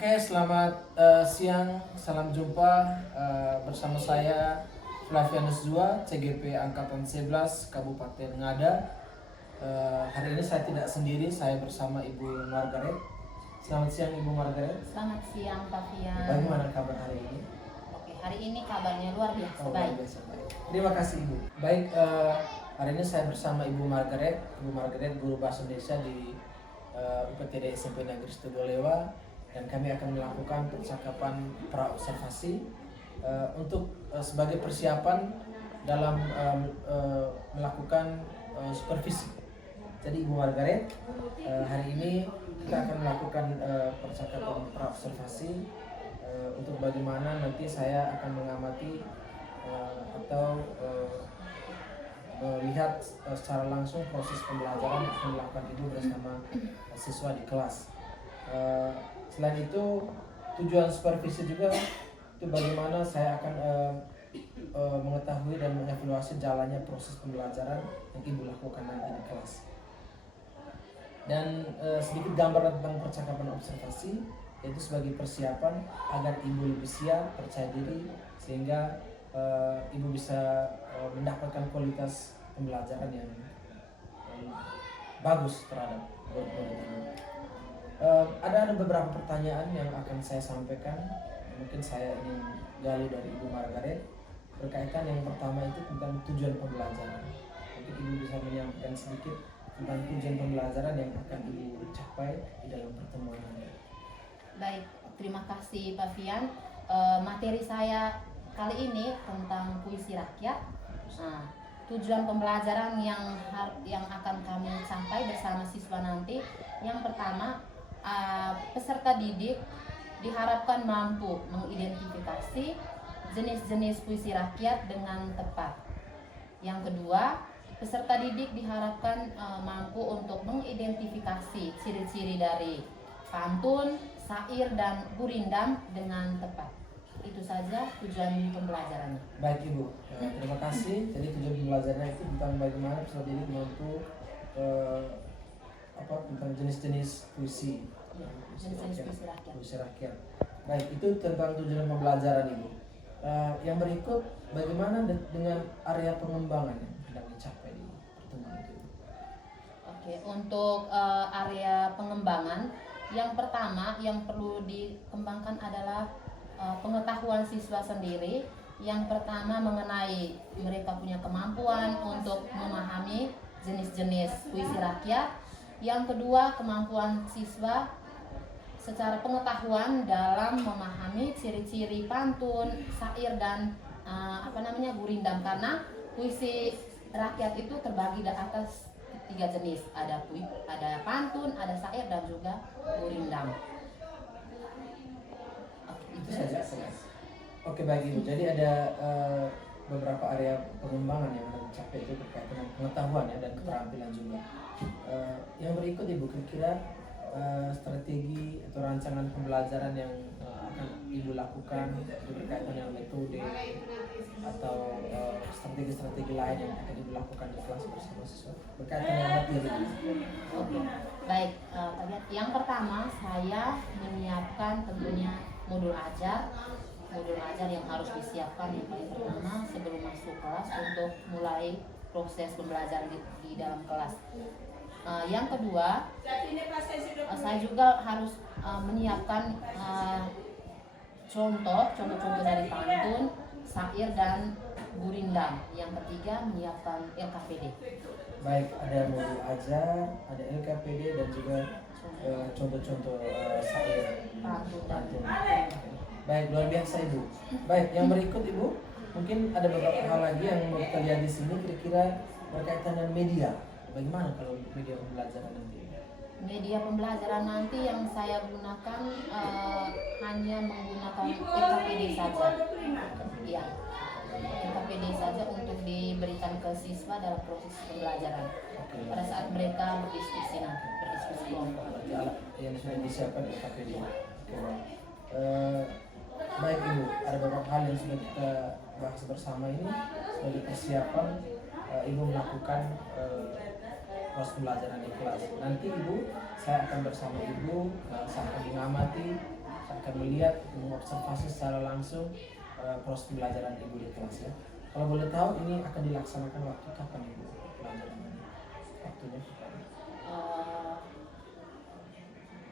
Oke, selamat siang, salam jumpa bersama saya Flavianus Zua, CGP Angkatan 11 Kabupaten Ngada. Hari ini saya tidak sendiri, saya bersama Ibu Margaret. Selamat siang Ibu Margaret. Selamat siang Pak Fian. Bagaimana kabar hari ini? Oke, hari ini kabarnya luar biasa Luar baik. biasa baik. Terima kasih Ibu. Baik, hari ini saya bersama Ibu Margaret. Ibu Margaret guru bahasa Indonesia di UPTD SMP Negeri Situbolewa, dan kami akan melakukan percakapan pra-observasi untuk sebagai persiapan dalam melakukan supervisi. Jadi Ibu Margaret, hari ini kita akan melakukan percakapan pra-observasi untuk bagaimana nanti saya akan mengamati atau melihat secara langsung proses pembelajaran yang akan dilakukan Ibu bersama siswa di kelas. Selain itu, tujuan supervisi juga itu bagaimana saya akan mengetahui dan mengevaluasi jalannya proses pembelajaran yang Ibu lakukan nanti di kelas. Dan sedikit gambaran tentang percakapan observasi, yaitu sebagai persiapan agar Ibu lebih siap, percaya diri, sehingga Ibu bisa mendapatkan kualitas pembelajaran yang bagus terhadap murid-murid ini. Ada beberapa pertanyaan yang akan saya sampaikan. Mungkin saya ingin gali dari Ibu Margaret berkaitan yang pertama itu tentang tujuan pembelajaran. Mungkin Ibu bisa menyampaikan sedikit tentang tujuan pembelajaran yang akan Ibu capai di dalam pertemuan ini. Baik, terima kasih Pak Fian. Materi saya kali ini tentang puisi rakyat. Nah, tujuan pembelajaran yang akan kami capai bersama siswa nanti, yang pertama, peserta didik diharapkan mampu mengidentifikasi jenis-jenis puisi rakyat dengan tepat. Yang kedua, peserta didik diharapkan mampu untuk mengidentifikasi ciri-ciri dari pantun, syair, dan gurindam dengan tepat. Itu saja tujuan pembelajarannya. Baik Ibu, terima kasih. Jadi tujuan pembelajarannya itu tentang bagaimana peserta didik mampu tentang jenis-jenis puisi, puisi rakyat. Baik, itu tentang tujuan pembelajaran Ibu. Yang berikut, bagaimana dengan area pengembangan yang sedang dicapai di pertemuan itu? Oke, untuk area pengembangan, yang pertama yang perlu dikembangkan adalah pengetahuan siswa sendiri. Yang pertama mengenai mereka punya kemampuan untuk memahami jenis-jenis puisi rakyat. Yang kedua, kemampuan siswa secara pengetahuan dalam memahami ciri-ciri pantun, syair, dan gurindam, karena puisi rakyat itu terbagi di atas 3 jenis, ada pantun, ada syair, dan juga gurindam. Itu saja. Oke, baik Ibu. Jadi ada beberapa area pengembangan yang akan dicapai itu berkaitan dengan pengetahuan ya, dan keterampilan juga. Yang berikut Ibu, kira-kira strategi atau rancangan pembelajaran yang akan Ibu lakukan itu berkaitan dengan metode atau strategi-strategi lain yang akan Ibu lakukan di kelas bersama siswa berkaitan dengan materi. Oke, baik. Yang pertama, saya menyiapkan tentunya modul ajar yang harus disiapkan yang paling pertama sebelum masuk kelas untuk mulai proses pembelajaran di dalam kelas. Yang kedua, saya juga harus menyiapkan contoh-contoh dari pantun, syair, dan gurindam. Yang ketiga, menyiapkan LKPD. Baik, ada modul ajar, ada LKPD, dan juga contoh-contoh syair, pantun. Baik, luar biasa Ibu. Baik, yang berikut Ibu, mungkin ada beberapa hal lagi yang mau kita lihat di sini, kira-kira berkaitan dengan media. Bagaimana kalau media pembelajaran nanti? Media pembelajaran nanti yang saya gunakan hanya menggunakan LKPD saja. Ya, LKPD saja untuk diberikan ke siswa dalam proses pembelajaran. Pada saat mereka berdiskusi kelompok. Berarti alat yang sudah disiapkan LKPD. Baik Ibu, ada beberapa hal yang sudah kita bahas bersama ini sebagai persiapan Ibu melakukan proses pembelajaran di kelas. Nanti Ibu, saya akan bersama Ibu, saya akan mengamati, saya akan melihat, mengobservasi secara langsung proses pembelajaran Ibu di kelas ya. Kalau boleh tahu ini akan dilaksanakan waktu kapan Ibu pelajaran ini? Waktunya kapan?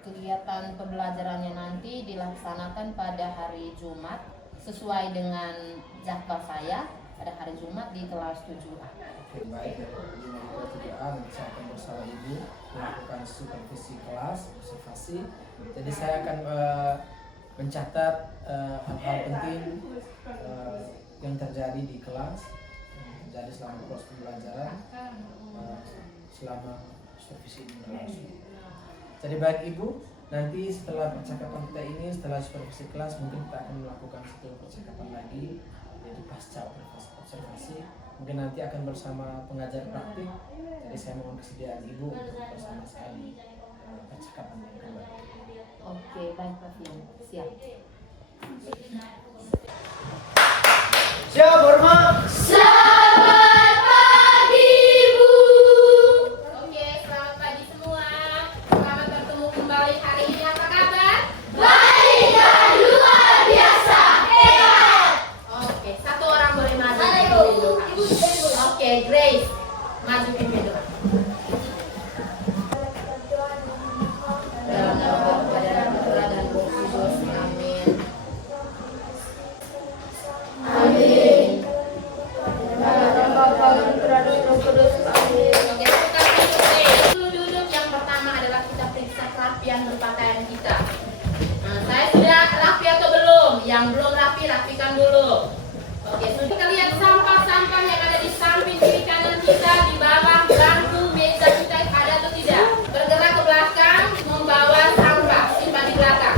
Kegiatan pembelajarannya nanti dilaksanakan pada hari Jumat sesuai dengan jadwal saya pada hari Jumat di kelas 7A. Oke, baik. Di kelas 7A nanti saya akan bersama Ibu melakukan supervisi kelas, observasi. Jadi saya akan mencatat hal-hal penting yang terjadi di kelas, yang terjadi selama proses pembelajaran, selama supervisi ini berlangsung. Jadi baik Ibu, nanti setelah percakapan kita ini, setelah supervisi kelas, mungkin kita akan melakukan satu percakapan lagi, yaitu pasca observasi. Mungkin nanti akan bersama pengajar praktik. Jadi saya mohon kesediaan Ibu untuk bersama saya di percakapan yang kedua. Oke, baik Pak Fian, siap. Siap, hormat. Selamat pagi, Bu. Oke, selamat pagi semua. Selamat bertemu kembali hari ini. Apa kabar? Baik dan luar biasa. Hebat. Oke, satu orang boleh maju. Ayo, Ibu. Oke, Grace, maju pimpin doa. Dalam nama Bapa dan Putra dan Roh Kudus. Amin. Amin. Dalam Bapa dan Putra dan Roh Kudus. Amin. Oke, kita duduk. Duduk yang pertama adalah kita periksa kerapian berpakaian kita. Nah, saya sudah rapi atau belum? Yang belum rapi, rapikan dulu. Oke, sudah kita lihat sampah-sampah yang ada di samping kiri kanan kita, di bawah bangku meja kita ada atau tidak? Bergerak ke belakang, membawa sampah, simpan di belakang.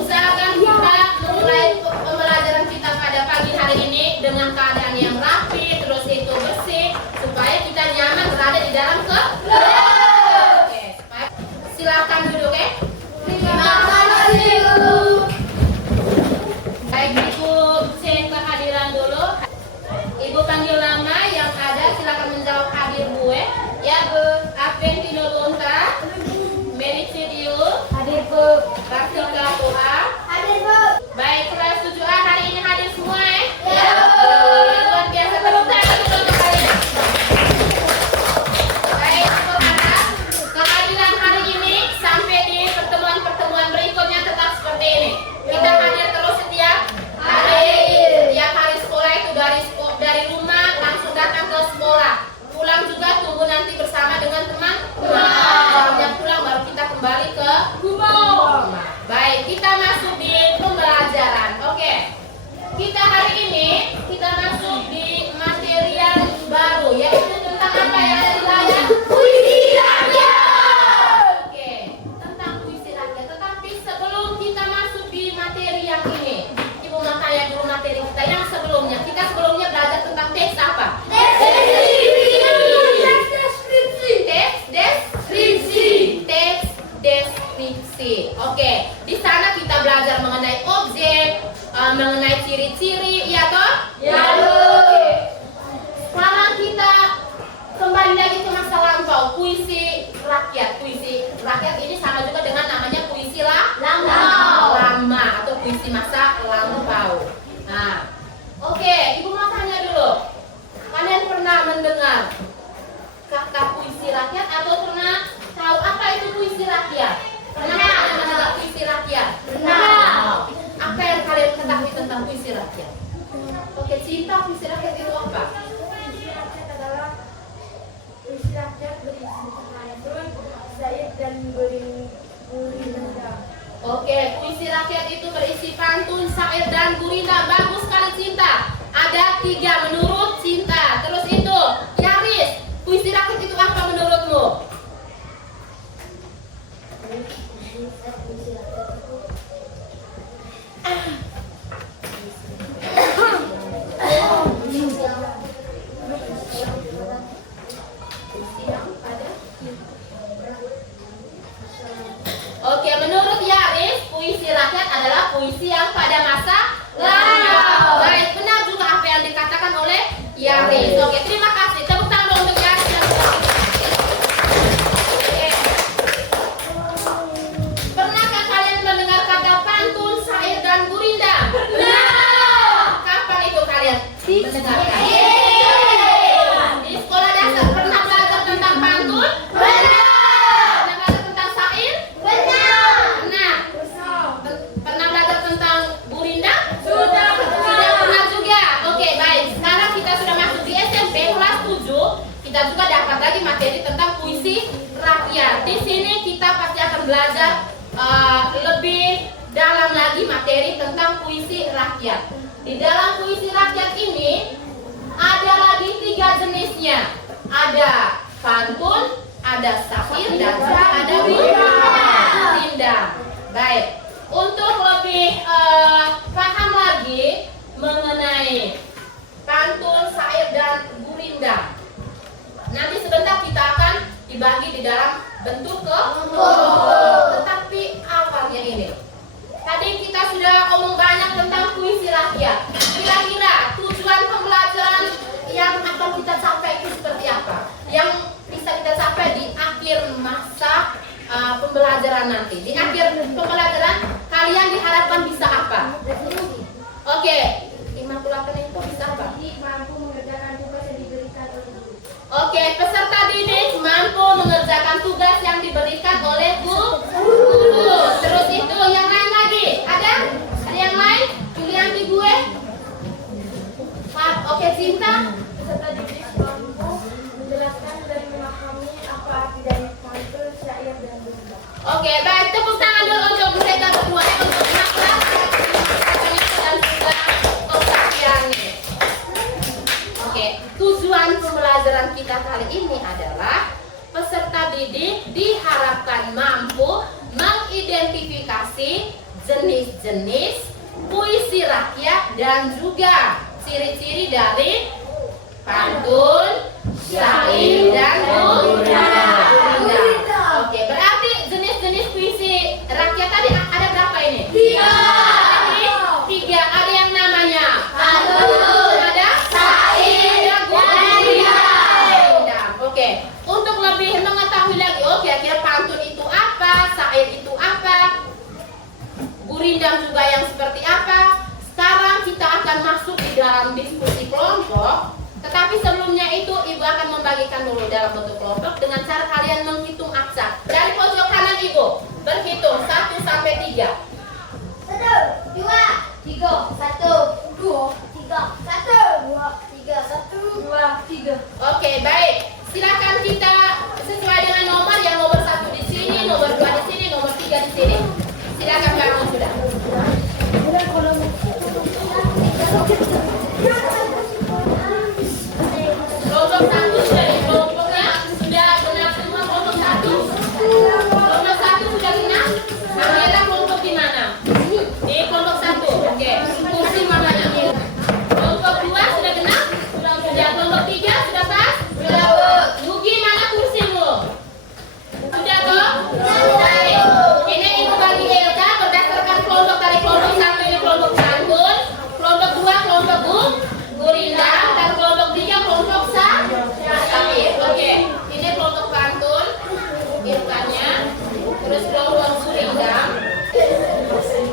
Usahakan kita memulai pembelajaran kita pada pagi hari ini dengan keadaan yang rapi, terus itu bersih, supaya kita nyaman berada di dalam kelas. Oke, silakan duduk ya. Terima kasih, Bu. Baik, Ibu cek kehadiran dulu. Ibu panggil nama yang ada, silakan menjawab hadir Bu. Ya Bu, Adventino Lonta, Mary Cidio, Hadir, Bu. Raksika Toa. Hadir, Bu. Baik, kelas 7A hari ini hadir semua ya? Ya, Bu. Luar biasa, tepuk tangan dulu untuk kalian. Baik, anak-anak, kehadiran hari ini sampai di pertemuan-pertemuan berikutnya tetap seperti ini. Kita hadir terus setiap hari. Setiap hari sekolah itu dari rumah langsung datang ke sekolah. Pulang juga tunggu nanti bersama dengan teman-teman. Jam pulang baru kita kembali ke rumah. Baik, kita masuk di pembelajaran. Oke. Kita hari ini kita masuk di materi yang baru, yaitu tentang apa yang ada di layar? Puisi rakyat. Oke, tentang puisi rakyat. Tetapi sebelum kita masuk di materi yang ini, Ibu Makaya dulu materi kita yang sebelumnya. Kita sebelumnya belajar tentang teks apa? Teks deskripsi. Oke, di sana kita belajar mengenai objek, mengenai ciri-ciri, ya toh? Ya, Bu. Oke. Sekarang kita kembali lagi ke masa lampau, puisi rakyat. Puisi rakyat ini sama juga dengan namanya puisi lama atau puisi masa lampau. Nah, oke, Ibu mau tanya dulu. Kalian pernah mendengar kata puisi rakyat atau pernah tahu apa itu puisi rakyat? Pernah kalian mendengar puisi rakyat? Pernah. Apa yang kalian ketahui tentang puisi rakyat? Oke, Cinta, puisi rakyat itu apa? Puisi rakyat adalah puisi rakyat berisi pantun, syair dan gurindam. Oke, puisi rakyat itu berisi pantun, syair dan gurindam. Bagus sekali Cinta. Ada 3 menurut Cinta. Terus itu, Yaris, puisi rakyat itu apa menurutmu? Oke, menurut Yaris, puisi rakyat adalah puisi yang pada masa lampau. Baik, benar juga apa yang dikatakan oleh Yaris. Oke, terima kasih. Tepuk tangan dong untuk Yaris dan Oke. Pernahkah lebih dalam lagi materi tentang puisi rakyat. Di dalam puisi rakyat ini ada lagi 3 jenisnya. Ada pantun, ada syair, dan juga ada rindang. Baik, untuk lebih paham lagi mengenai pantun, syair, dan gurindam, nanti sebentar kita akan dibagi di dalam bentuk kelompok. Tetapi awalnya ini, tadi kita sudah omong banyak tentang puisi rakyat. Kira-kira tujuan pembelajaran yang akan kita capai itu seperti apa? Yang bisa kita capai di akhir masa pembelajaran nanti. Di akhir pembelajaran kalian diharapkan bisa apa? Oke, 58 itu bisa apa? Mampu mengerjakan tugas yang diberikan oleh guru. Oke, peserta didik mampu mengerjakan tugas yang diberikan oleh guru. Terus itu yang lain lagi? Ada? Ada yang lain? Pilihan gue? Oke, Cinta. Peserta didik mampu menjelaskan dan memahami apa arti dari pantun, syair, dan gurindam. Oke, baik. Tepuk tangan dulu untuk mereka berdua untuk makna dan juga pengertiannya. Oke, tujuan pembelajaran kita kali ini adalah peserta didik diharapkan mampu mengidentifikasi jenis-jenis puisi rakyat dan juga ciri-ciri dari pantun, syair, dan gurindam. Oke, berarti jenis-jenis puisi rakyat tadi ada berapa ini? 3. Ada yang namanya pantun, ada syair, dan gurindam. Oke, untuk lebih mengetahui lagi, kira-kira pantun itu apa, syair itu apa, gurindam juga yang seperti apa. Sekarang kita akan masuk di dalam diskusi kelompok. Tetapi sebelumnya itu Ibu akan membagikan dulu dalam bentuk kelompok dengan cara kalian menghitung aksa. Dari pojok kanan Ibu berhitung 1 sampai 3. 1, 2, 3, 1, 2, 3, 1, 2, 3, 1, 2, 3. Oke, baik. Silakan kita sesuai dengan nomor, yang nomor 1 di sini, nomor 2 di sini, nomor 3 di sini. Silakan bangun sudah. Kelompok 1 sudah di kelompoknya sudah benar semua. Kelompok 1. Kelompok 1 sudah benar. Ambillah kelompok di mana? Di kelompok 1. Oke. Kursi mananya? Kelompok 2 sudah benar? Sudah. Kelompok 3 sudah pas? Sudah. Nugi, mana kursimu? Sudah toh? Baik. Ini Ibu bagi Elka berdasarkan kelompok dari kelompok 1 ini kelompok pantun, kelompok 2 kelompok gurindam, dan kelompok 3 kelompok syair. Oke, ini kelompok pantun, irfannya, terus kelompok gurindam.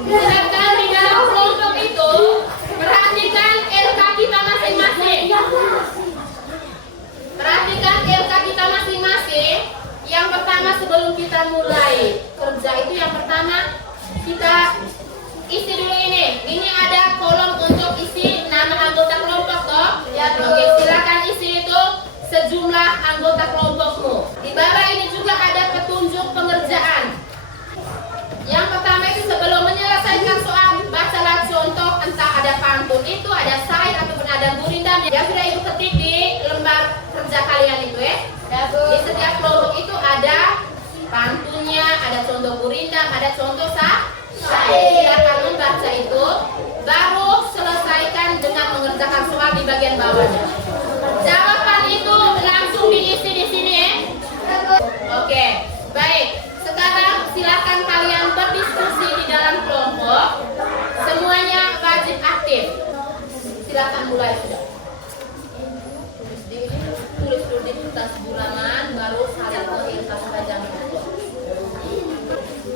Sedangkan di dalam kelompok itu perhatikan LK kita masing-masing. Perhatikan LK kita masing-masing. Yang pertama sebelum kita mulai kerja itu yang pertama kita isi dulu ini. Ini ada kolom untuk isi nama anggota kelompok toh. Ya, oke, silakan isi itu sejumlah anggota kelompokmu. Di bawah ini juga ada petunjuk pengerjaan. Yang pertama itu sebelum menyelesaikan soal bacalah contoh, entah ada pantun itu, ada syair ataupun ada gurindam yang sudah Ibu ketik di lembar kerja kalian itu ya. Di setiap kelompok itu ada pantunnya, ada contoh gurindam, ada contoh syair. Silakan membaca itu, baru selesaikan dengan mengerjakan soal di bagian bawahnya. Jawaban itu langsung diisi di sini ya. Oke, baik. Sekarang silakan kalian berdiskusi di dalam kelompok. Semuanya wajib aktif. Silakan mulai sudah. Tulis dulu di kertas bulanan, baru saling ke kertas pajang.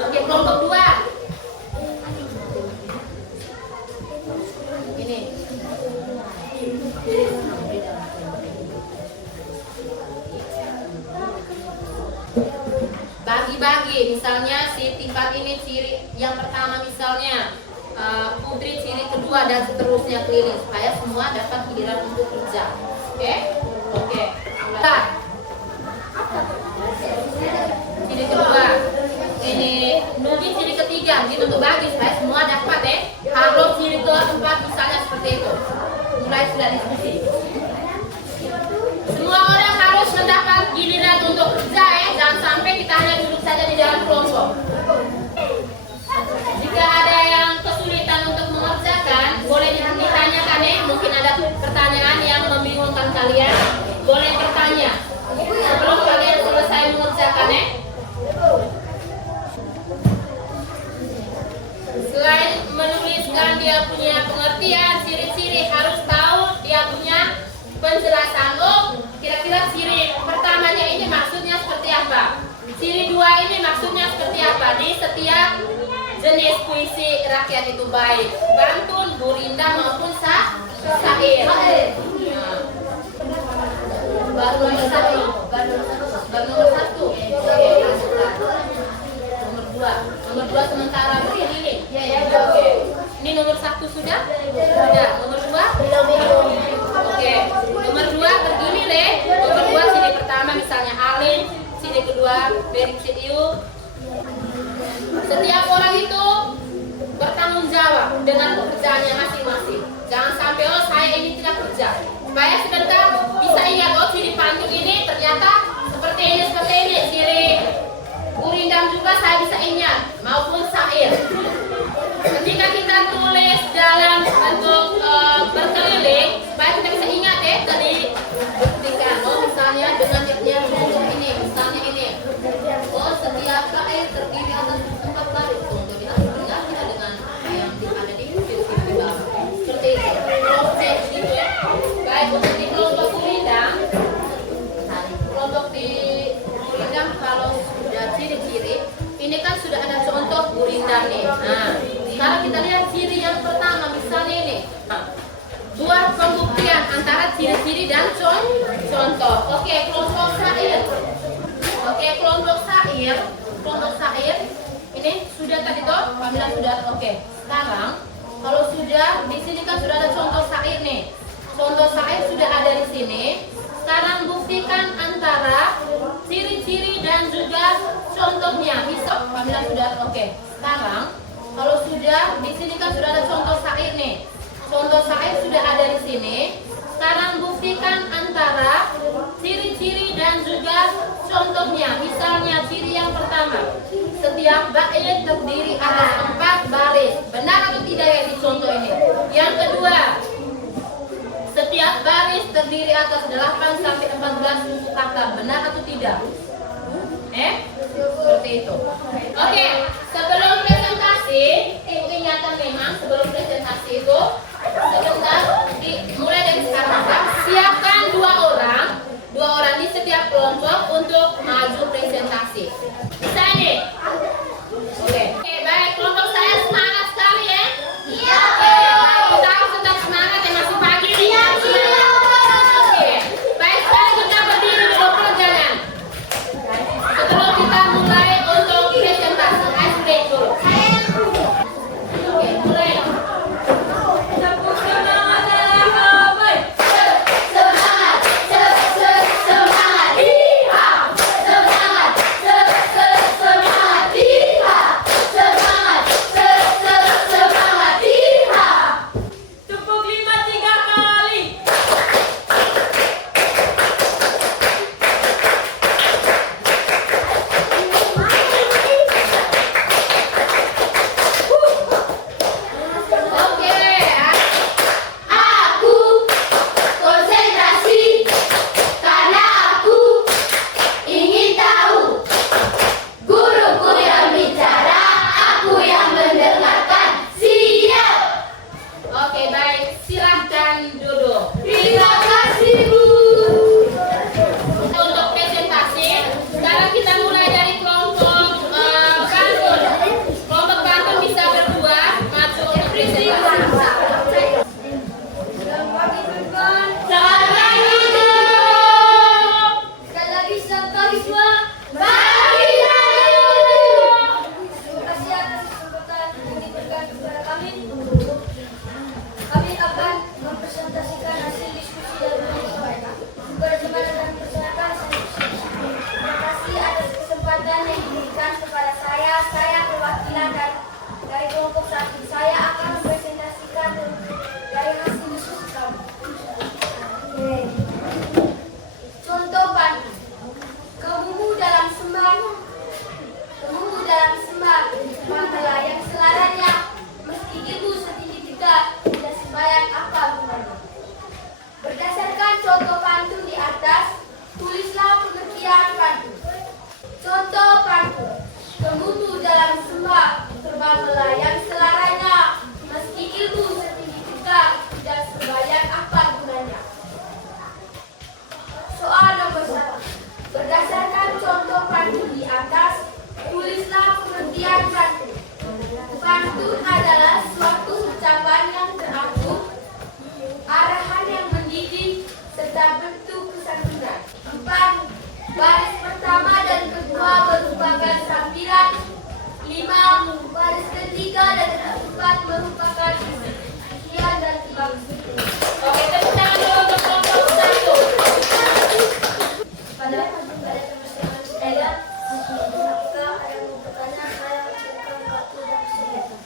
Oke, kelompok 2. Ini. Bagi-bagi, misalnya si tingkat ini ciri yang pertama misalnya Putri ciri kedua dan seterusnya keliling supaya semua dapat giliran untuk kerja. Oke? Oke. Mulai. Ciri kedua. Ini Nugi ciri 3 gitu tuh bagus supaya semua dapat Kalau ciri keempat misalnya seperti itu. Mulai sudah diskusi. Semua orang harus mendapat giliran untuk kerja jangan sampai kita hanya duduk saja di dalam kelompok. Jika ada yang kesulitan untuk mengerjakan, boleh ditanyakan mungkin ada pertanyaan yang membingungkan kalian, boleh bertanya sebelum kalian selesai mengerjakan Selain menuliskan dia punya pengertian, ciri-ciri harus tahu dia punya penjelasan. Kira-kira ciri pertamanya ini maksudnya seperti apa? Ciri 2 ini maksudnya seperti apa? Di setiap jenis puisi rakyat itu baik pantun, gurinda maupun syair. Baru nomor 1. Nomor 2 sementara begini. Oke. Ini nomor 1 sudah? Sudah. Nomor 2? Oke. Nomor 2 berdiri deh. Nomor 2 sini pertama misalnya Alin, sini kedua Berik Sidiu. Setiap orang itu bertanggung jawab dengan pekerjaannya masing-masing. Jangan sampai saya ini tidak kerja. Supaya sebentar bisa ingat ciri pantun ini ternyata seperti ini ciri gurindam juga saya bisa ingat maupun syair. Ketika kita tulis dalam bentuk berkeliling supaya kita bisa ingat tadi buktikan misalnya dengan dia ini misalnya ini setiap syair terdiri atas 4 baris untuk kita dengar tidak dengan yang ada di film seperti itu proses gitu baik untuk di kelompok gurindam kalau sudah ciri-ciri ini kan sudah ada contoh gurindam nih. Nah sekarang kita lihat ciri yang pertama misalnya ini buat pembuktian antara ciri-ciri dan contoh. Oke, kelompok syair. Kelompok syair ini sudah tadi toh Pamela sudah. Oke, sekarang kalau sudah di sini kan sudah ada contoh syair nih. Contoh syair sudah ada di sini. Sekarang buktikan antara ciri-ciri dan juga contohnya. Misal Pamela sudah. Oke, sekarang kalau sudah di sini kan sudah ada contoh syair nih. Contoh syair sudah ada di sini. Sekarang buktikan antara ciri-ciri dan juga contohnya. Misalnya ciri yang pertama, setiap bait terdiri atas 4 baris. Benar atau tidak ya di contoh ini? Yang kedua, setiap baris terdiri atas 8 sampai 14 suku kata. Benar atau tidak? Seperti itu. Oke, sebelum presentasi, ingatan memang sebelum presentasi itu sebentar mulai dari sekarang siapkan 2 orang di setiap kelompok untuk maju presentasi. Bisa ini? Oke, baik, kelompok saya semangat sekali ya? Iya. Oke, kita harus tetap semangat ya, masih pagi nih. Oke, baik, sekarang kita berdiri dulu perjalanan. Sebelum kita mulai untuk presentasi, ice break dulu. Pantun adalah suatu ucapan yang teratur, arahan yang mendidik, serta bentuk pesan benar. 4. Baris pertama dan kedua merupakan sambilan. 5. Baris ketiga dan keempat merupakan isi. Sekian dan terima kasih. Oke, tepuk tangan dulu untuk kelompok 1. Pada teman-teman saya, jika ada yang mau bertanya, saya berikan waktu dan kesempatan.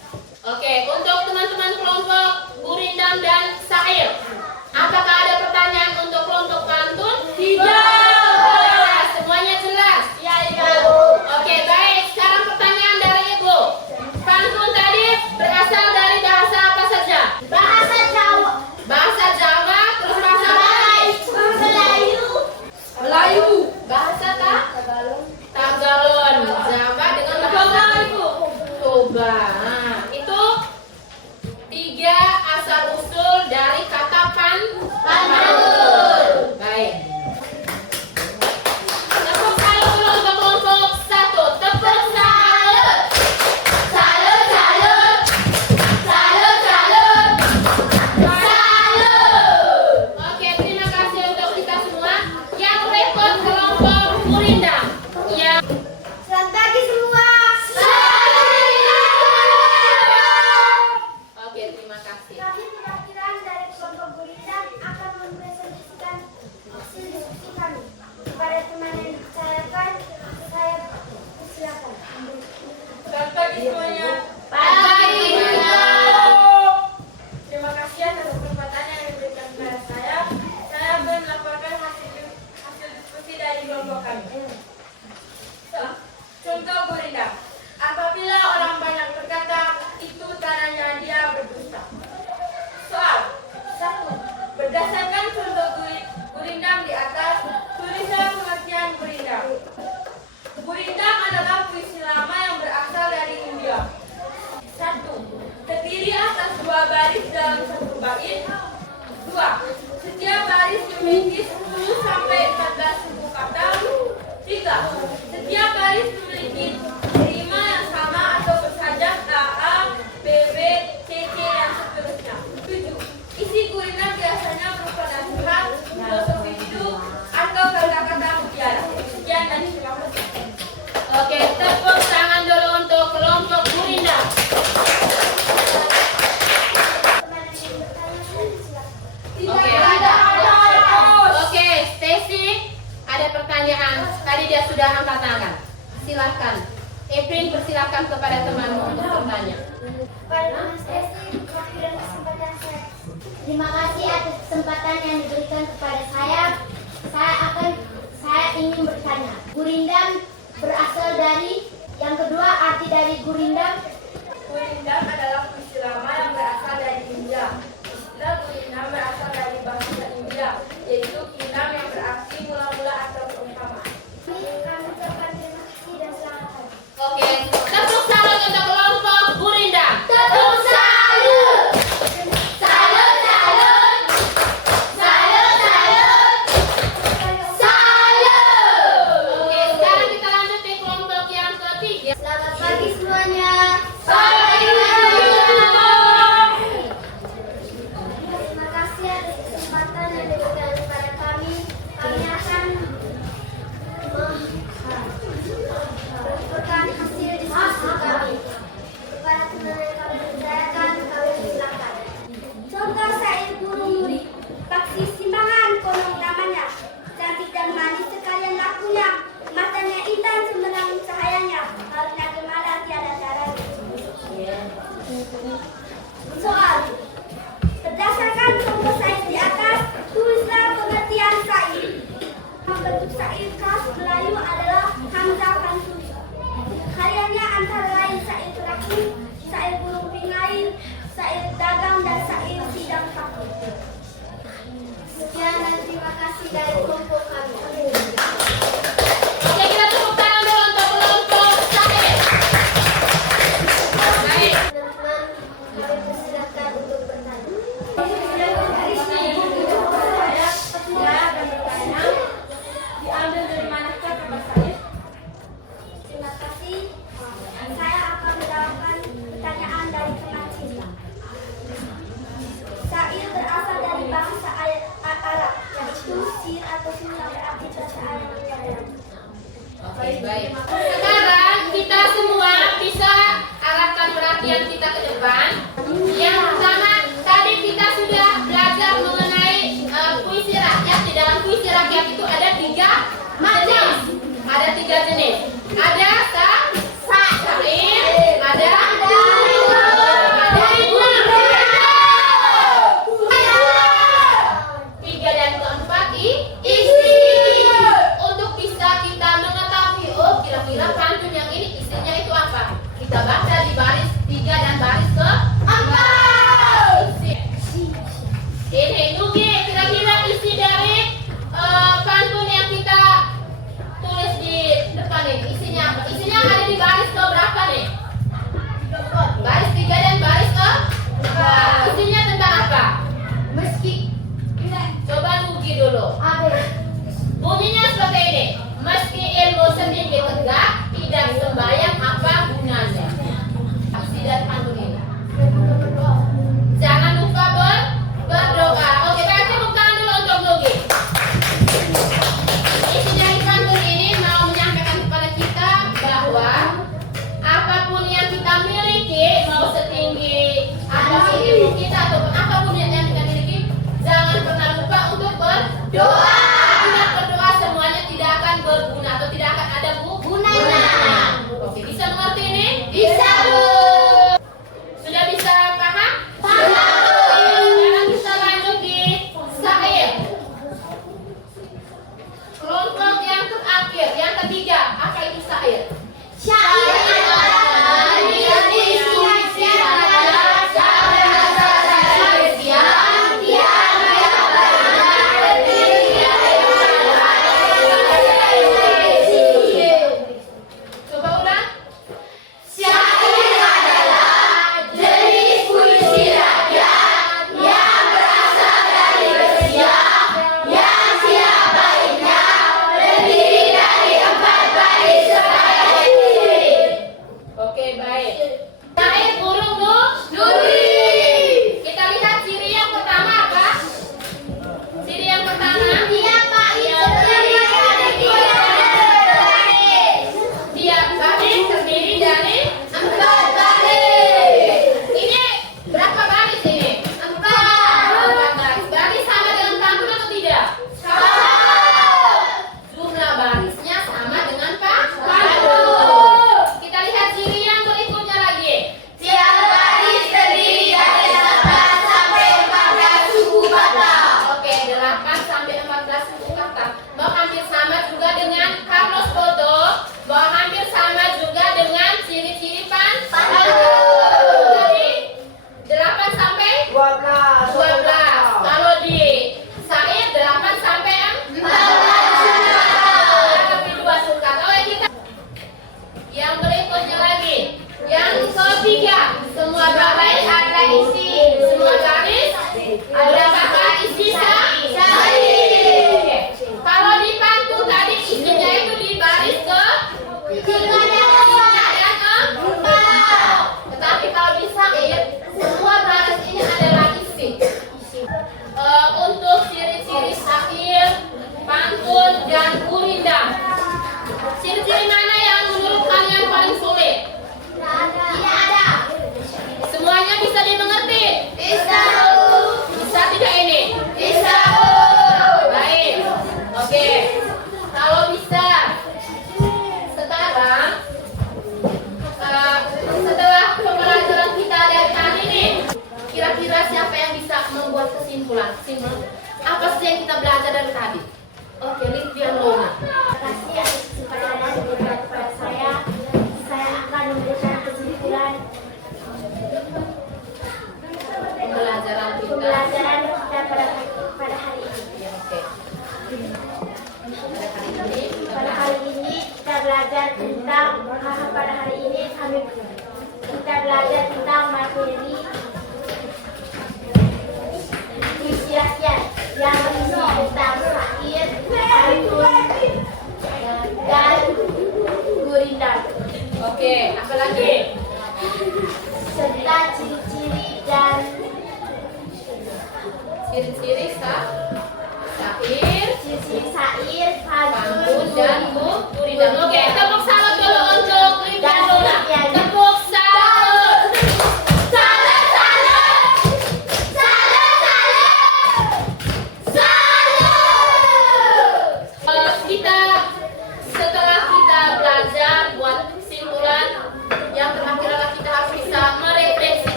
Oke, untuk teman-teman kelompok Gurindam dan Sair, apakah ada pertanyaan untuk kelompok pantun? Tidak. Semuanya jelas? Ya, Oke, baik. Sekarang pertanyaan dari Ibu. Pantun tadi berasal dari bahasa apa saja? Bahasa Jawa, Bahasa Jawa, terus bahasa apa lagi? Melayu, Melayu. Bahasa Tagalog, Tagalog. Jawa dengan bahasa Ibu. Coba. Nah, itu 3 asal usul dari kata pantun. Baik. Tepuk tangan dulu untuk kelompok 1. Tepuk tangan. salut, salut, salut, salut, salut. Oke, terima kasih untuk kita semua. Yang repot kelompok Gurindam. Yang Selamat pagi semua. Oke, terima kasih. Kami perwakilan dari kelompok Gurindam akan mempresentasikan hasil diskusi kami. Kepada teman yang dipercayakan, saya persilakan. Selamat pagi semuanya. Pagi. Terima kasih atas kesempatan yang diberikan kepada saya. Saya akan melaporkan hasil diskusi dari kelompok kami. Contoh Gurindam. Apabila orang banyak berkata, itu tandanya dia berdusta. Soal 1. Berdasarkan contoh Gurindam di atas, tulislah pengertian Gurindam. Gurindam adalah puisi lama yang berasal dari India. 1. Terdiri atas 2 baris dalam satu bait. 2. Setiap baris memiliki 10 sampai 14 suku kata. 3. Setiap baris memiliki rima yang sama atau bersajak A, B, C, dan seterusnya. 7. Isi Gurindam biasanya berupa nasihat, filosofi hidup, atau kata-kata mutiara. Sekian dan terima kasih. Oke, tepuk tangan dulu untuk kelompok Gurindam. Teman yang ingin bertanya, saya persilakan. Oke. Oke, Stacy, ada pertanyaan. Tadi dia sudah angkat tangan. Silahkan. Eprin, persilakan kepada temanmu untuk bertanya. Pada teman Stacy, waktu dan kesempatan saya. Terima kasih atas kesempatan yang diberikan kepada saya. Saya ingin bertanya. Gurindam berasal dari, yang kedua arti dari Gurindam. Gurindam adalah puisi lama yang berasal dari India. Istilah Gurindam berasal dari bahasa India, yaitu kinam yang berarti mula-mula atau perumpamaan. Kami ucapkan terima kasih dan selamat pagi. Oke, tepuk tangan untuk kelompok Gurindam. Tepuk salut! Salut, salut! Salut, salut! Salut! Oke, sekarang kita lanjut ke kelompok yang ketiga. Selamat pagi semuanya. Terima kasih atas kesempatan yang diberikan kepada kami. Kami akan melaporkan hasil diskusi kami. Kepada teman yang kami percayakan, kami silakan. Contoh syair burung muri. Paksi simbangan konon namanya. Cantik dan manis sekalian lakunya. Matanya intan semenang cahayanya. Kalungnya gemilang tiada taranya. Soal. Berdasarkan contoh syair di atas, tulislah pengertian syair. Bentuk syair khas Melayu adalah hamzah pantun. Karyanya antara lain syair terakhir, syair burung pingain, syair dagang, dan syair sidang fakir. Sekian dan terima kasih dari kelompok kami. Oke, kita tepuk tangan dulu untuk kelompok Sair. Baik. Teman-teman, kami persilakan untuk bertanya. Saya akan bertanya, diambil dari manakah kata syair? Terima kasih. Saya akan menjawabkan pertanyaan Baik. Sekarang kita semua bisa arahkan perhatian kita ke depan. Yang pertama, tadi kita sudah belajar mengenai puisi rakyat. Di dalam puisi rakyat itu ada 3 jenis. Ada 3 jenis. Ada syair, ada tiga dan keempat isi. Untuk bisa kita mengetahui, oh kira-kira pantun yang ini isinya itu apa, kita baca di baris 3 dan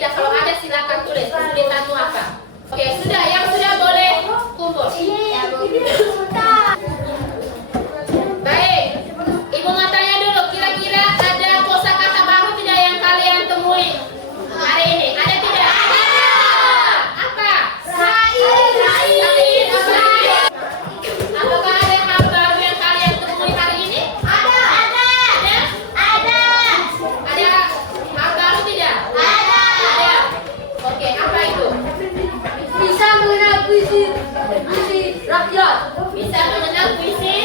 tidak? Kalau ada silakan tulis kesulitanmu apa. Oke, sudah, yang sudah boleh kumpul. Baik, Ibu mau tanya dulu, kira-kira ada kosakata baru tidak yang kalian temui hari ini? Ada tidak? Ada. Apa? Sair. Apa? Apakah ada hal baru yang kalian temui hari ini? Ada. Ada hal baru tidak? Ada. Oke, apa itu? Bisa mengenal puisi rakyat. Bisa mengenal puisi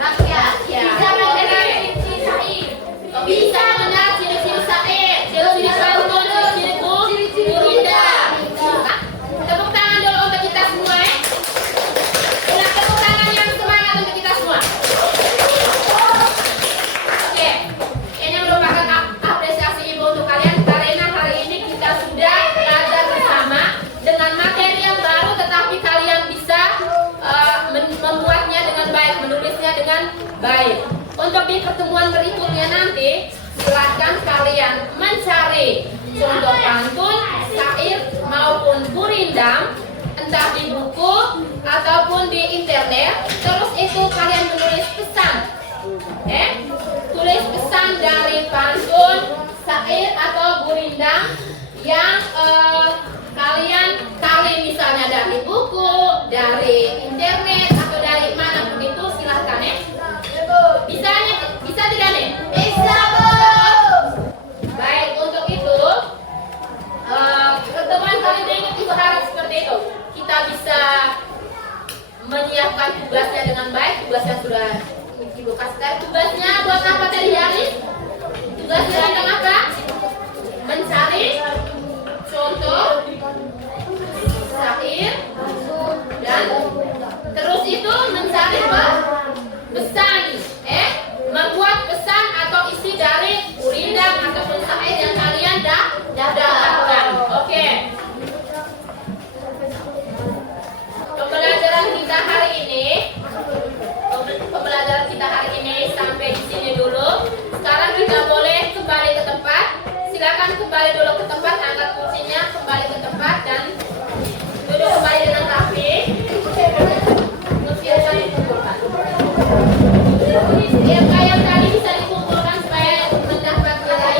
rakyat. Ya. Bisa mengenal Oke. puisi syair. Bisa mengenal ciri-ciri sair, ciri-ciri pantun, ciri-ciri gurindam. Tepuk tangan dulu untuk kita semua ya. Ulang tepuk tangan yang semangat untuk kita semua. Oke, ini merupakan apresiasi Ibu untuk kalian karena hari ini kita sudah belajar bersama dengan materi yang baru, tetapi kalian bisa membuatnya dengan baik, menulisnya dengan baik. Untuk di pertemuan berikutnya nanti, silahkan kalian mencari contoh pantun, syair maupun gurindam, entah di buku ataupun di internet. Terus itu kalian menulis pesan, tulis pesan dari pantun, syair atau gurindam yang kalian cari, misalnya dari buku, dari internet atau dari manapun itu, silahkan ya. Bisa tidak nih? Bisa, Bu. Baik, untuk itu pertemuan kali ini Ibu harap seperti itu. Kita bisa menyiapkan tugasnya dengan baik. Tugas yang sudah Ibu kasih. Tugasnya buat apa tadi Yaris? Tugasnya tentang apa? Mencari contoh syair dan terus itu mencari apa? Pesan, membuat pesan atau isi dari gurindam ataupun syair yang kalian dapatkan. Oke. Pembelajaran kita hari ini sampai di sini dulu. Sekarang kita boleh kembali ke tempat. Silakan kembali dulu ke tempat, angkat kursinya kembali ke tempat dan duduk kembali dengan rapi. Kursi yang tadi dikumpulkan. Yang tadi bisa dikumpulkan supaya mendapat nilai.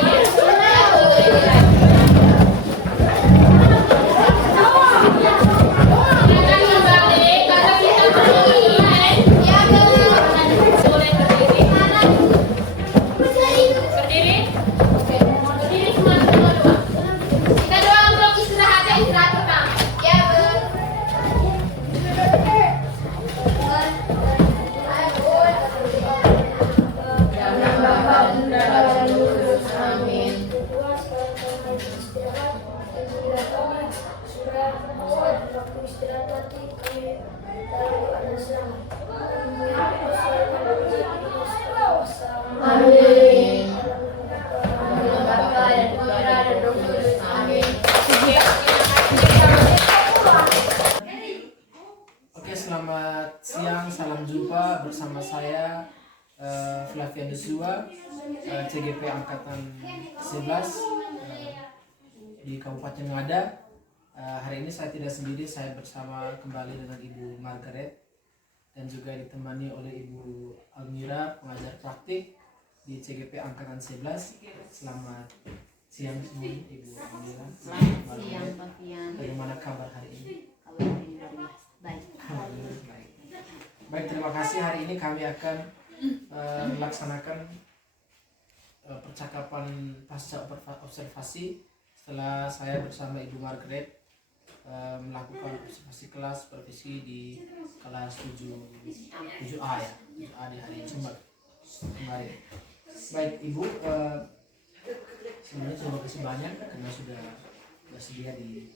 Silakan kembali karena kita perlu nilai. Boleh berdiri. Berdiri. Oke. Berdiri semua dua. Kita doa untuk istirahat pertama. Ya, Bu. Amin. Amin. Oke, selamat siang, salam jumpa bersama saya Flavian Yosua, CGP Angkatan 11 di Kabupaten Ngada. Hari ini saya tidak sendiri, saya bersama kembali dengan Ibu Margaret dan juga ditemani oleh Ibu Almira, pengajar praktik di CGP Angkatan 11. Selamat siang semua Ibu Almira. Selamat siang, Pak Fian. Bagaimana kabar hari ini? Kabar ini luar biasa. Baik. Baik, terima kasih. Hari ini kami akan melaksanakan percakapan pasca observasi setelah saya bersama Ibu Margaret melakukan observasi kelas supervisi di kelas 7A ya, 7A di hari Jumat kemarin. Baik Ibu, sebenarnya terima kasih banyak karena sudah bersedia di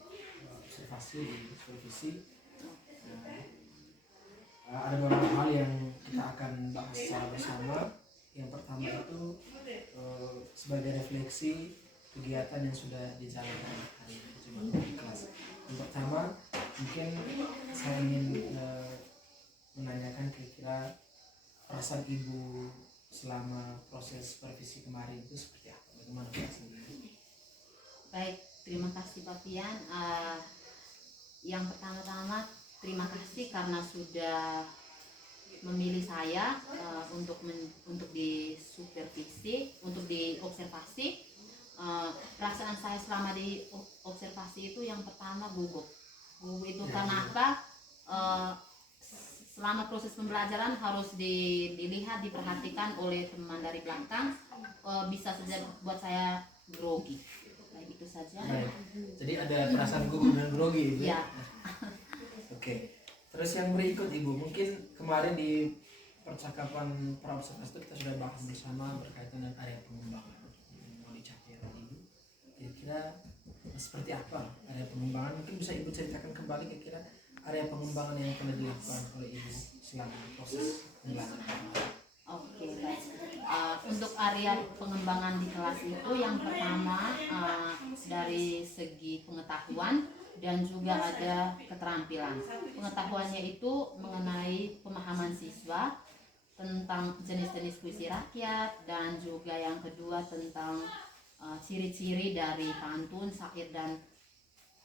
observasi, di supervisi. Ada beberapa hal yang kita akan bahas secara bersama. Yang pertama itu sebagai refleksi kegiatan yang sudah dijalankan hari Jumat di kelas. Yang pertama, mungkin saya ingin menanyakan kira-kira perasaan Ibu selama proses supervisi kemarin itu seperti apa? Bagaimana perasaan Ibu? Baik, Terima kasih Pak Pian. Yang pertama-tama terima kasih karena sudah memilih saya untuk disupervisi, untuk diobservasi. Perasaan saya selama di observasi itu yang pertama gugup itu karena apa? Selama proses pembelajaran harus dilihat, diperhatikan oleh teman dari belakang, bisa saja buat saya grogi. Baik, itu saja. Baik. Jadi ada perasaan gugup dan grogi gitu Ya. Oke. Terus yang berikut Ibu, mungkin kemarin di percakapan praobservasi itu kita sudah bahas bersama berkaitan dengan area pengembangan yang mau dicapai oleh Ibu. Kira-kira seperti apa area pengembangan? Mungkin bisa Ibu ceritakan kembali kira-kira area pengembangan yang pernah dilakukan oleh Ibu selama proses pembelajaran. Oke, baik. Untuk area pengembangan di kelas itu yang pertama dari segi pengetahuan dan juga ada keterampilan. Pengetahuannya itu mengenai pemahaman siswa tentang jenis-jenis puisi rakyat, dan juga yang kedua tentang ciri-ciri dari pantun, syair, dan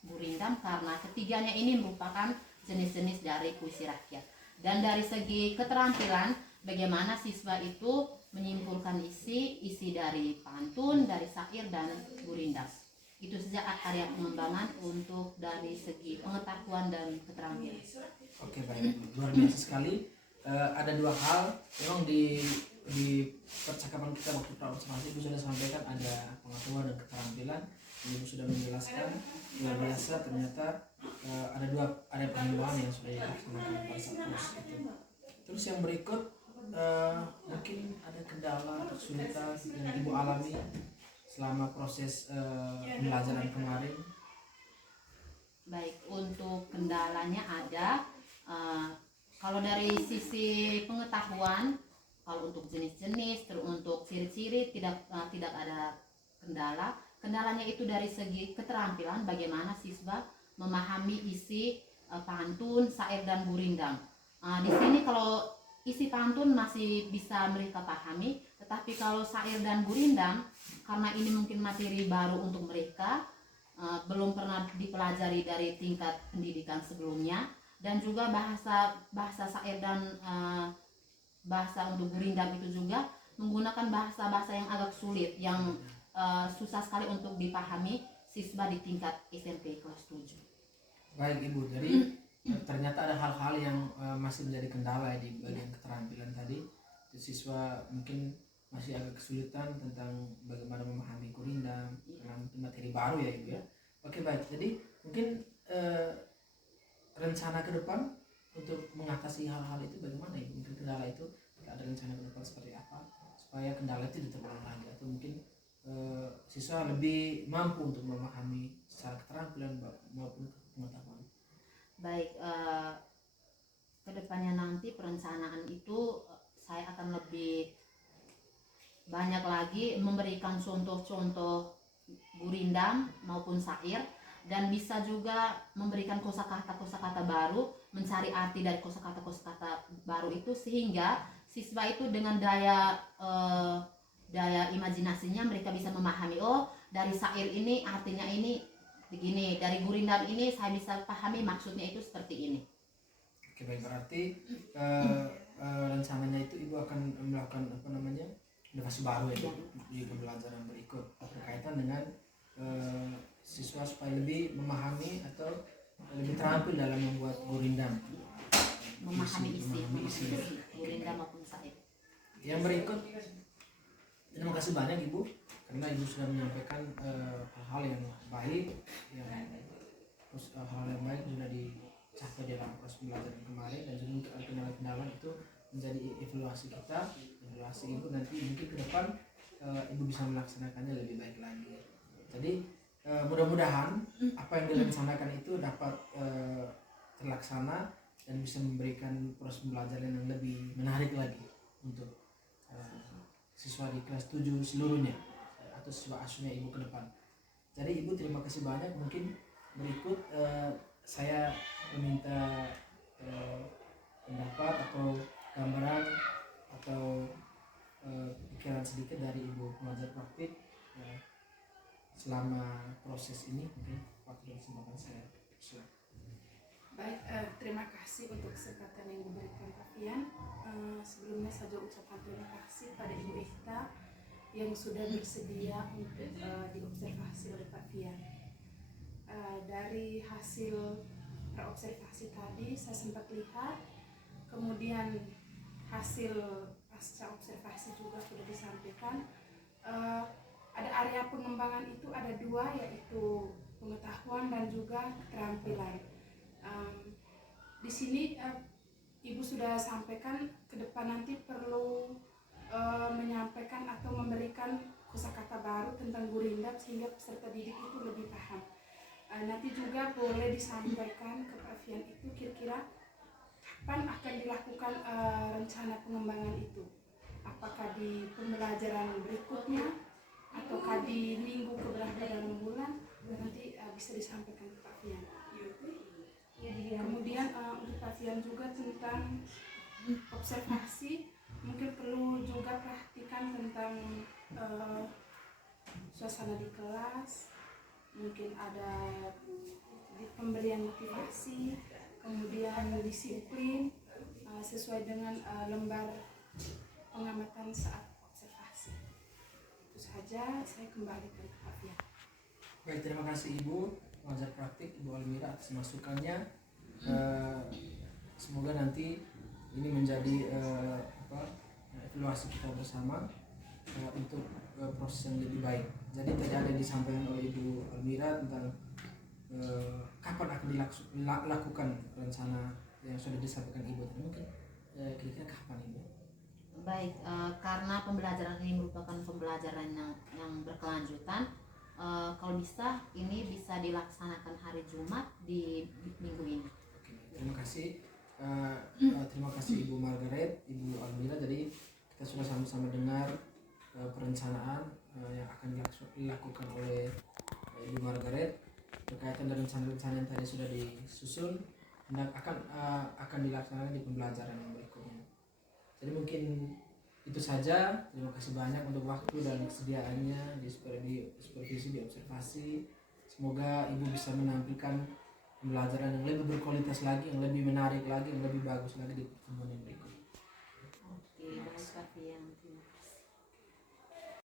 gurindam, karena ketiganya ini merupakan jenis-jenis dari puisi rakyat. Dan dari segi keterampilan, bagaimana siswa itu menyimpulkan isi dari pantun, dari syair, dan gurindam. Itu saja area pengembangan untuk dari segi pengetahuan dan keterampilan. Oke, baik, luar biasa sekali. Ada dua hal memang di percakapan kita waktu praobservasi Ibu sudah sampaikan, ada pengetahuan dan keterampilan. Ibu sudah menjelaskan luar biasa, ternyata ada dua area pengembangan yang sudah dilaksanakan pada saat proses itu. Terus yang berikut, mungkin ada kendala atau kesulitan yang Ibu alami selama proses pembelajaran kemarin. Baik, untuk kendalanya ada. Kalau dari sisi pengetahuan, kalau untuk jenis-jenis, terus untuk ciri-ciri tidak ada kendala. Kendalanya itu dari segi keterampilan, bagaimana siswa memahami isi pantun, syair, dan gurindam. Di sini kalau isi pantun masih bisa mereka pahami, tetapi kalau syair dan gurindam, karena ini mungkin materi baru untuk mereka, belum pernah dipelajari dari tingkat pendidikan sebelumnya, dan juga bahasa syair dan bahasa untuk gurindam itu juga menggunakan bahasa-bahasa yang agak sulit, yang susah sekali untuk dipahami siswa di tingkat SMP kelas 7. Baik Ibu, jadi ternyata ada hal-hal yang masih menjadi kendala di bagian keterampilan tadi. Siswa mungkin masih agak kesulitan tentang bagaimana memahami gurindam karena materi baru ya Ibu ya. Oke, baik, jadi mungkin rencana ke depan untuk mengatasi hal-hal itu bagaimana Ibu? Mungkin kendala itu ada rencana ke depan seperti apa supaya kendala itu tidak terulang lagi, atau mungkin siswa lebih mampu untuk memahami secara keterampilan maupun pengetahuan. Baik, kedepannya nanti perencanaan itu saya akan lebih banyak lagi memberikan contoh-contoh gurindam maupun syair, dan bisa juga memberikan kosakata baru, mencari arti dari kosakata baru itu, sehingga siswa itu dengan daya imajinasinya mereka bisa memahami, oh dari syair ini artinya ini begini, dari gurindam ini saya bisa pahami maksudnya itu seperti ini. Oke, baik, berarti rencananya itu Ibu akan melakukan inovasi baru ya di pembelajaran berikut berkaitan dengan siswa supaya lebih memahami atau lebih terampil dalam membuat gurindam, Memahami isi ya. gurindam maupun syair. Yang berikut, terima kasih banyak Ibu karena Ibu sudah menyampaikan hal-hal yang baik, hal yang baik sudah dicapai dalam proses pembelajaran kemarin, dan juga kendala-kendala itu menjadi evaluasi kita, evaluasi Ibu nanti mungkin ke depan Ibu bisa melaksanakannya lebih baik lagi. Jadi mudah-mudahan apa yang direncanakan itu dapat terlaksana dan bisa memberikan proses pembelajaran yang lebih menarik lagi untuk siswa di kelas 7 seluruhnya atau siswa asuhnya Ibu ke depan. Jadi Ibu terima kasih banyak. Mungkin berikut saya meminta pendapat atau gambaran atau pikiran sedikit dari Ibu pengajar praktik selama proses ini. Mungkin waktu dan kesempatan saya silakan. Baik, terima kasih untuk kesempatan yang diberikan Pak Fian. Sebelumnya saja ucapan terima kasih pada Ibu Esta yang sudah bersedia untuk diobservasi oleh Pak Fian. Dari hasil praobservasi tadi saya sempat lihat, kemudian hasil pasca observasi juga sudah disampaikan. Ada area pengembangan itu ada dua, yaitu pengetahuan dan juga keterampilan. Di sini Ibu sudah sampaikan ke depan nanti perlu menyampaikan atau memberikan kosakata baru tentang gurindam sehingga peserta didik itu lebih paham. Nanti juga boleh disampaikan ke Pak Fian itu kira-kira kapan akan dilakukan rencana pengembangan itu. Apakah di pembelajaran berikutnya ataukah di minggu keberapa dalam bulan, nanti bisa disampaikan ke Pak Fian. Kemudian untuk Pak Fian juga tentang observasi, mungkin perlu juga perhatikan tentang suasana di kelas, mungkin ada di pemberian motivasi, kemudian disiplin sesuai dengan lembar pengamatan saat observasi. Itu saja, saya kembalikan ke Pak Fian. Baik, terima kasih Ibu pengajar praktik Ibu Almira atas masukannya. Semoga nanti ini menjadi evaluasi kita bersama untuk proses yang lebih baik. Jadi tadi ada disampaikan oleh Ibu Almira tentang kapan akan dilakukan rencana yang sudah disampaikan Ibu. Mungkin kira-kira kapan Ibu? Baik, karena pembelajaran ini merupakan pembelajaran yang berkelanjutan, kalau bisa ini bisa dilaksanakan hari Jumat di minggu ini. Oke, terima kasih. Terima kasih Ibu Margaret, Ibu Almira. Jadi kita sudah sama-sama dengar perencanaan yang akan dilakukan oleh Ibu Margaret berkaitan dengan rencana-rencana yang tadi sudah disusun dan akan dilaksanakan di pembelajaran yang berikutnya. Jadi mungkin itu saja. Terima kasih banyak untuk waktu dan kesediaannya di supervisi, di observasi. Semoga Ibu bisa menampilkan pembelajaran yang lebih berkualitas lagi, yang lebih menarik lagi, yang lebih bagus lagi di pertemuan yang berikut. Oke, baik Pak Fian.